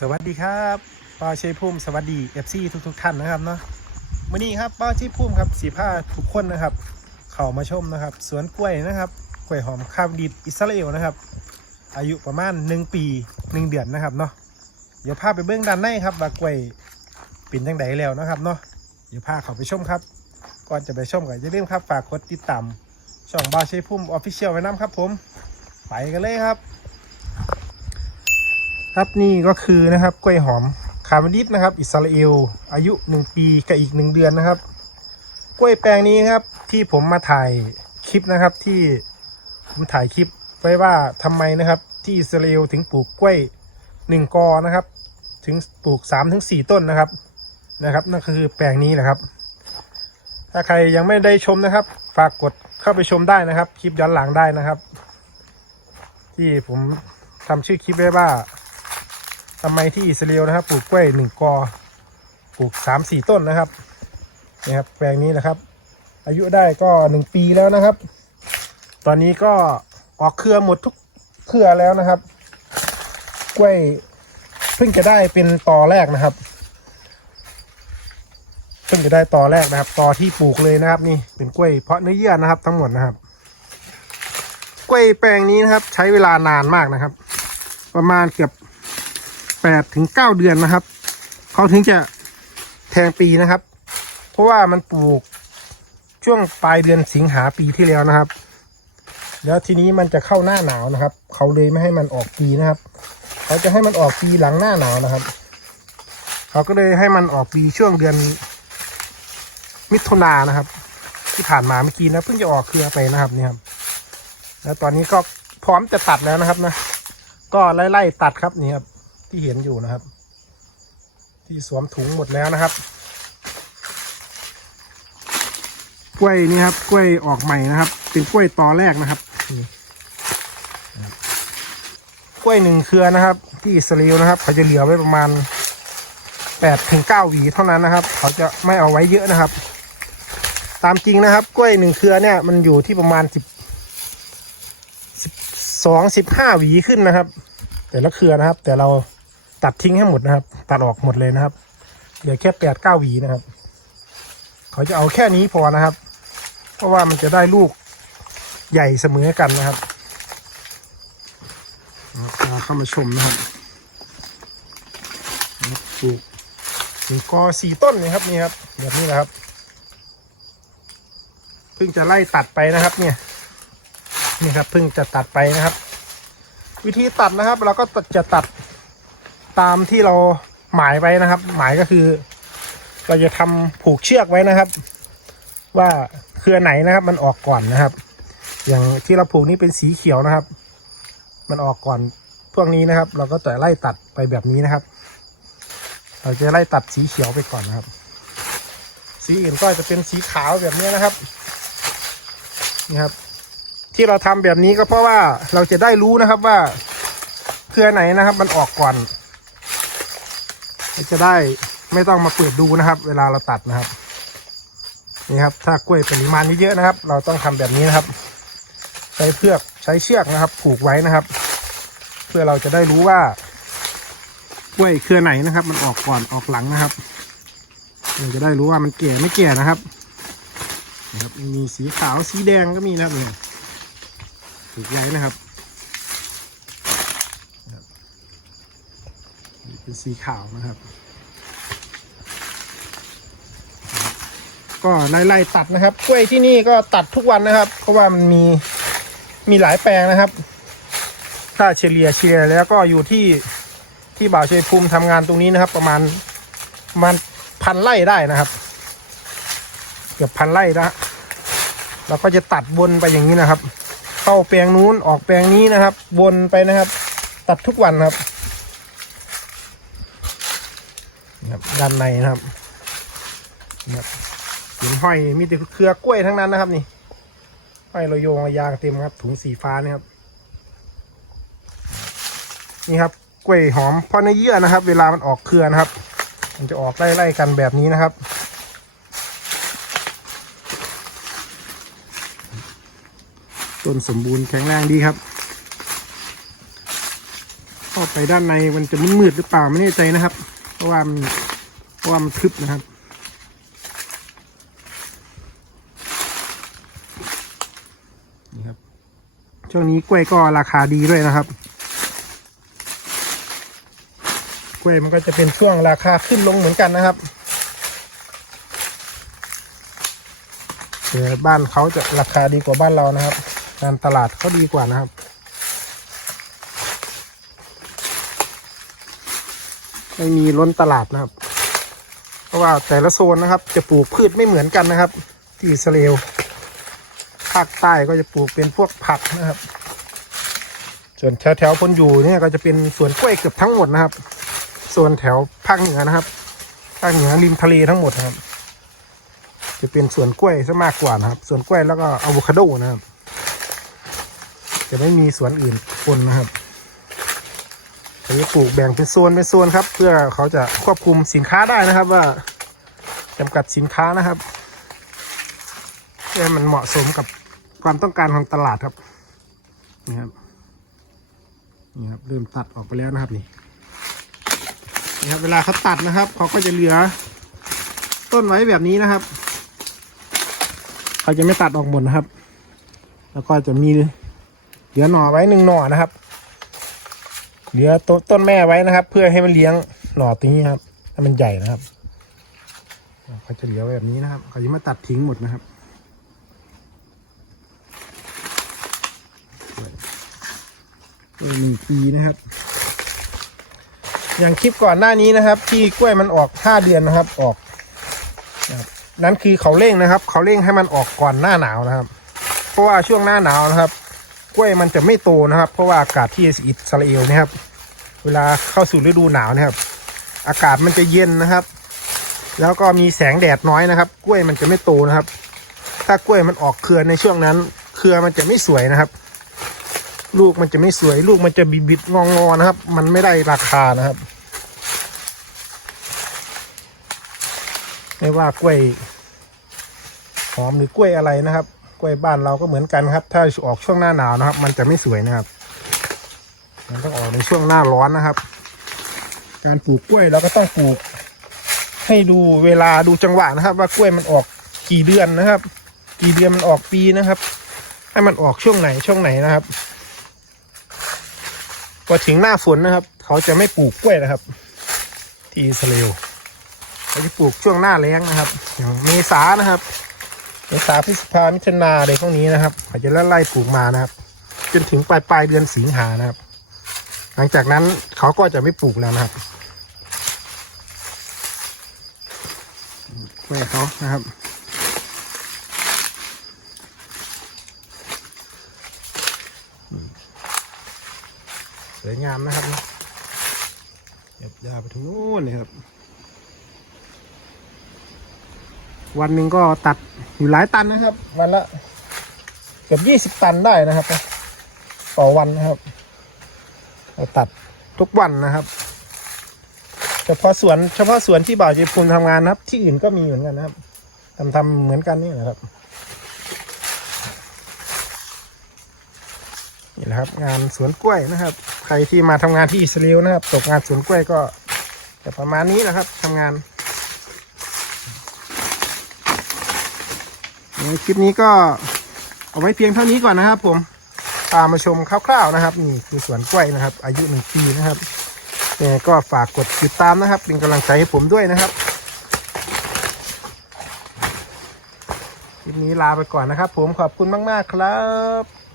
สวัสดีครับป้าชัยภูมิสวัสดีเอฟซีทุกทุกๆท่านนะครับเนาะวันนี้ครับป้าชัยภูมิครับสีผ้าทุกคนนะครับ เข้ามาชมนะครับ สวนกล้วยนะครับกล้วยหอมข้ามดิดอิสราเอลนะครับ อายุประมาณ 1 ปี 1 เดือนนะครับเนาะเดี๋ยวพาไปเบื้องด้านในครับว่ากล้วยเป็นจังไดแล้วนะครับเนาะเดี๋ยวพาเข้าไปชมครับ ก่อนจะไปชมก็อย่าลืมครับฝากกดติดตามช่องบาชัยภูมิออฟฟิเชียลไว้น้ำครับผม ไปกันเลยครับ ครับนี่ก็คือนะครับกล้วยหอมคาร์บดิสนะครับ อิสราเอล อายุ 1 ปีกับอีก 1 เดือนนะครับ กล้วยแปลงนี้นครับที่ผมมาถ่ายคลิปนะครับที่ผมถ่ายคลิปไว้ว่าทำไมนะครับ ที่อิสราเอลถึงปลูกกล้วย 1 กอนะครับ ถึงปลูก3ถึง4ต้นนะครับนะครับ นั่นคือแปลงนี้นะครับ ถ้าใครยังไม่ได้ชมนะครับ ฝากกดเข้าไปชมได้นะครับ คลิปย้อนหลังได้นะครับ ที่ผมทำชื่อคลิปไว้ว่า ทำไมที่อิสราเอลนะครับ ปลูกกล้วยหนึ่งกอ ปลูกสามสี่ต้นนะครับนี่ครับแปลงนี้นะครับ อายุได้ก็หนึ่งปีแล้วนะครับ ตอนนี้ก็ออกเครือหมดทุกเครือแล้วนะครับ กล้วยเพิ่งจะได้เป็นตอแรกนะครับ เพิ่งจะได้ตอแรกนะครับตอที่ปลูกเลยนะครับ นี่เป็นกล้วยเพาะเนื้อเยื่อนะครับ ทั้งหมดนะครับ กล้วยแปลงนี้นะครับ ใช้เวลานานมากนะครับ ประมาณเกือบ แปดถึงเก้าเดือนนะครับ เขาถึงจะแทงปีนะครับ เพราะว่ามันปลูกช่วงปลายเดือนสิงหาปีที่แล้วนะครับ แล้วทีนี้มันจะเข้าหน้าหนาวนะครับ เขาเลยไม่ให้มันออกปีนะครับ เขาจะให้มันออกปีหลังหน้าหนาวนะครับ เขาก็เลยให้มันออกปีช่วงเดือนมิถุนายนนะครับ ที่ผ่านมาเมื่อกี้นะเพิ่งจะออกเครือไปนะครับเนี่ยครับแล้วตอนนี้ก็พร้อมจะตัดแล้วนะครับนะ ก็ไล่ๆตัดครับนี่ครับ ที่เห็นอยู่นะครับ ที่สวมถุงหมดแล้วนะครับ กล้วยนี่ครับ กล้วยออกใหม่นะครับ เป็นกล้วยตอแรกนะครับกล้วยหนึ่งเครือนะครับ ที่อิสราเอลนะครับ เขาจะเหลือไว้ประมาณแปดถึงเก้าหวีเท่านั้นนะครับ เขาจะไม่เอาไว้เยอะนะครับ ตามจริงนะครับ กล้วยหนึ่งเครือเนี่ยมันอยู่ที่ประมาณสิบสิบสองสิบห้าหวีขึ้นนะครับ แต่ละเครือนะครับ แต่เรา ตัดทิ้งให้หมดนะครับ ตัดออกหมดเลยนะครับ เหลือแค่แปดเก้าหวีนะครับ เขาจะเอาแค่นี้พอนะครับ เพราะว่ามันจะได้ลูกใหญ่เสมอกันนะครับพาเข้ามาชมนะครับนะครับปลูกหนึ่งกอสี่ต้นนี่ครับนี่ครับแบบนี้นะครับเพิ่งจะไล่ตัดไปนะครับ เนี่ยนี่ครับเพิ่งจะตัดไปนะครับ วิธีตัดนะครับ เราก็จะตัด ตามที่เราหมายไว้นะครับ หมายก็คือ เราจะทำผูกเชือกไว้นะครับ ว่าเครือไหนนะครับ มันออกก่อนนะครับ อย่างที่เราผูกนี้เป็นสีเขียวนะครับ มันออกก่อนพวกนี้นะครับ เราก็จะไล่ตัดไปแบบนี้นะครับ เราจะไล่ตัดสีเขียวไปก่อนนะครับ สีอื่นก็จะเป็นสีขาวแบบนี้นะครับนี่ครับ ที่เราทำแบบนี้ก็เพราะว่าเราจะได้รู้นะครับว่าเครือไหนนะครับ มันออกก่อน จะได้ไม่ต้องมาเปิดดูนะครับ เวลาเราตัดนะครับ นี่ครับ ถ้ากล้วยปริมาณเยอะๆนะครับ เราต้องทำแบบนี้นะครับ ใช้เพือกใช้เชือกนะครับ ผูกไว้นะครับ เพื่อเราจะได้รู้ว่ากล้วยเครือไหนนะครับ มันออกก่อนออกหลังนะครับเราจะได้รู้ว่ามันแก่ไม่แก่นะครับนะครับ มีสีขาวสีแดงก็มีนะครับเนี่ยถูกใยนะครับนี่เป็น สีขาวนะครับ ก็ไล่ๆตัดนะครับ กล้วยที่นี่ก็ตัดทุกวันนะครับ เพราะว่ามันมีมีหลายแปลงนะครับ ถ้าเฉลี่ยเฉลี่ยแล้วก็อยู่ที่ที่บ่าวชัยภูมิทำงานตรงนี้นะครับ ประมาณประมาณพันไร่ได้นะครับ เกือบพันไร่นะเราก็จะตัดวนไปอย่างนี้นะครับ เข้าแปลงนู้นออกแปลงนี้นะครับ วนไปนะครับ ตัดทุกวันครับนี่ครับ ด้านในนะครับนี่ครับเห็นห้อยมีแต่เครือกล้วยทั้งนั้นนะครับนี่ห้อยเราโยงระยางเต็มครับ ถุงสีฟ้านี่ครับ นี่ครับกล้วยหอมเพราะเนื้อเยื่อนะครับ เวลามันออกเครือนะครับ มันจะออกไล่ๆกันแบบนี้นะครับต้นสมบูรณ์แข็งแรงดีครับเข้าไปด้านในมันจะมืดๆหรือเปล่าไม่แน่ใจนะครับ เพราะว่ามัน ราะว่ามันทึบนะครับ นี่ครับ ช่วงนี้กล้วยก็ราคาดีด้วยนะครับ กล้วยมันก็จะเป็นช่วงราคาขึ้นลงเหมือนกันนะครับแต่บ้านเขาจะราคาดีกว่าบ้านเรานะครับการตลาดเขาดีกว่านะครับไม่มีล้นตลาดนะครับ ราะว่าแต่ละโซนนะครับ จะปลูกพืชไม่เหมือนกันนะครับ ที่อิสราเอลภาคใต้ก็จะปลูกเป็นพวกผักนะครับ ส่วนแถวแถวๆพนอยู่เนี่ยก็จะเป็นสวนกล้วยเกือบทั้งหมดนะครับ ส่วนแถวภาคเหนือนะครับ ภาคเหนือริมทะเลทั้งหมดนะครับ จะเป็นสวนกล้วยซะมากกว่านะครับสวนกล้วยแล้วก็อะโวคาโดนะครับ จะไม่มีสวนอื่นปนนะครับ เขาจะปลูกแบ่งเป็นโซนเป็นโซนครับ เพื่อเขาจะควบคุมสินค้าได้นะครับว่าจำกัดสินค้านะครับเพื่อให้มันเหมาะสมกับความต้องการของตลาดครับนี่ครับนี่ครับเริ่มตัดออกไปแล้วนะครับนี่นี่ครับเวลาเขาตัดนะครับเขาก็จะเหลือต้นไว้แบบนี้นะครับเขาจะไม่ตัดออกหมดนะครับ แล้วก็จะมีเหลือหน่อไว้หนึ่งหน่อนะครับ เหลือต้นต้นแม่ไว้นะครับ เพื่อให้มันเลี้ยงหน่อตรงนี้ครับให้มันใหญ่นะครับเขาจะเหลือไว้แบบนี้นะครับเขาจะไม่ตัดทิ้งหมดนะครับหนึ่งปีนะครับ อย่างคลิปก่อนหน้านี้นะครับ ที่กล้วยมันออกห้าเดือนนะครับออกนนั่นคือเขาเร่งนะครับ เขาเร่งให้มันออกก่อนหน้าหนาวนะครับ เพราะว่าช่วงหน้าหนาวนะครับ กล้วยมันจะไม่โตนะครับ เพราะว่าอากาศที่อิสราเอลนะครับ เวลาเข้าสู่ฤดูหนาวนะครับ อากาศมันจะเย็นนะครับ แล้วก็มีแสงแดดน้อยนะครับ กล้วยมันจะไม่โตนะครับ ถ้ากล้วยมันออกเครือในช่วงนั้น เครือมันจะไม่สวยนะครับ ลูกมันจะไม่สวย ลูกมันจะบิดบิดงองอๆนะครับ มันไม่ได้ราคานะครับไม่ว่ากล้วยหอมหรือกล้วยอะไรนะครับ กล้วยบ้านเราก็เหมือนกันครับ ถ้าออกช่วงหน้าหนาวนะครับ มันจะไม่สวยนะครับ มันต้องออกในช่วงหน้าร้อนนะครับ การปลูกกล้วยเราก็ต้องปลูก ให้ดูเวลาดูจังหวะนะครับ ว่ากล้วยมันออกกี่เดือนนะครับ กี่เดือนมันออกปีนะครับ ให้มันออกช่วงไหนช่วงไหนนะครับพอถึงหน้าฝนนะครับ เขาจะไม่ปลูกกล้วยนะครับ ที่อิสราเอลเขาจะปลูกช่วงหน้าแล้งนะครับอย่างเมษานะครับ เมษาพฤษภามิถุนาอะไรพวกนี้นะครับเขาจะไล่ๆปลูกมานะครับ จนถึงปลายปลายๆเดือนสิงหานะครับ หลังจากนั้นเขาก็จะไม่ปลูกแล้วนะครับกล้วยเขานะครับสวยงามนะครับเดี๋ยวยาวไปถึงนู้นเลยครับ วันหนึ่งก็ตัดอยู่หลายตันนะครับ วันละเกือบยี่สิบตันได้นะครับ ต่อวันนะครับ เราตัดทุกวันนะครับ เฉพาะสวนเฉพาะสวนที่บ่าวเจพุนทำงานนะครับ ที่อื่นก็มีเหมือนกันนะครับทำทำเหมือนกันนี่นะครับนี่แหละครับ งานสวนกล้วยนะครับ ใครที่มาทำงานที่อิสราเอลนะครับตกงานสวนกล้วยก็จะประมาณนี้นะครับทำงาน คลิปนี้ก็เอาไว้เพียงเท่านี้ก่อนนะครับ ผมพามาชมคร่าวๆนะครับนี่คือสวนกล้วยนะครับ อายุหนึ่งปีนะครับยังไงก็ฝากกดติดตามนะครับ เป็นกำลังใจให้ผมด้วยนะครับคลิปนี้ลาไปก่อนนะครับ ผมขอบคุณมาก ๆ ครับ